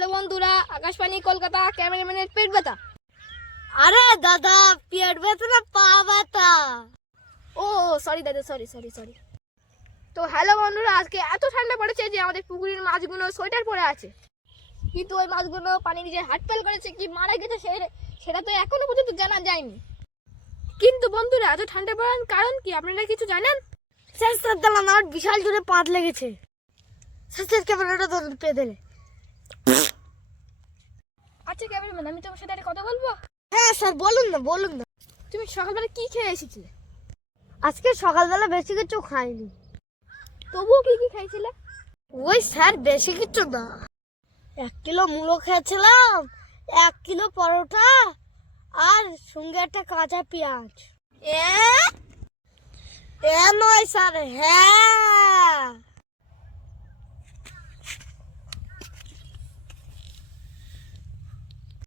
Hello বন্ধুরা, আকাশবাণী কলকাতা, ক্যামেরাম্যানের পেট ব্যথা। আরে দাদা, পেট ব্যথা না, পা ব্যথা। ও সরি দাদা, সরি সরি সরি। তো হ্যালো বন্ধুরা, আজকে এত ঠান্ডা পড়েছে যে আমাদের পুকুরের মাছগুলো সোয়েটার পরে আছে, কিন্তু ওই মাছগুলো পানি নিজে হার্ট ফেল করেছে কি মারা গেছে সেটা তো এখনো পর্যন্ত জানা যায়নি। কিন্তু বন্ধুরা, এত ঠান্ডা পড়ার কারণ কি আপনারা কিছু জানেন? স্যার স্যার দাঁড়ান, আমার বিশাল জোরে পাত লেগেছে। স্যার স্যার ক্যামেরাটা ধরুন, পেয়ে দিলে। আচ্ছা ক্যামেরাম্যান, আমি তোমার সাথে একটা কথা বলবো? হ্যাঁ স্যার, বলুন না বলুন না। তুমি সকালবেলা কি খেয়ে এসেছিলে? আজকে সকালবেলা বেশি কিছু খাইনি। তবুও কি কি খাইছিলে? ওই স্যার, বেশি কিছু না। 1 কিলো মুলো খেয়েছিলাম, 1 কিলো পরোটা, আর সঙ্গে একটা কাঁচা পেঁয়াজ। নয় স্যার, হ্যাঁ।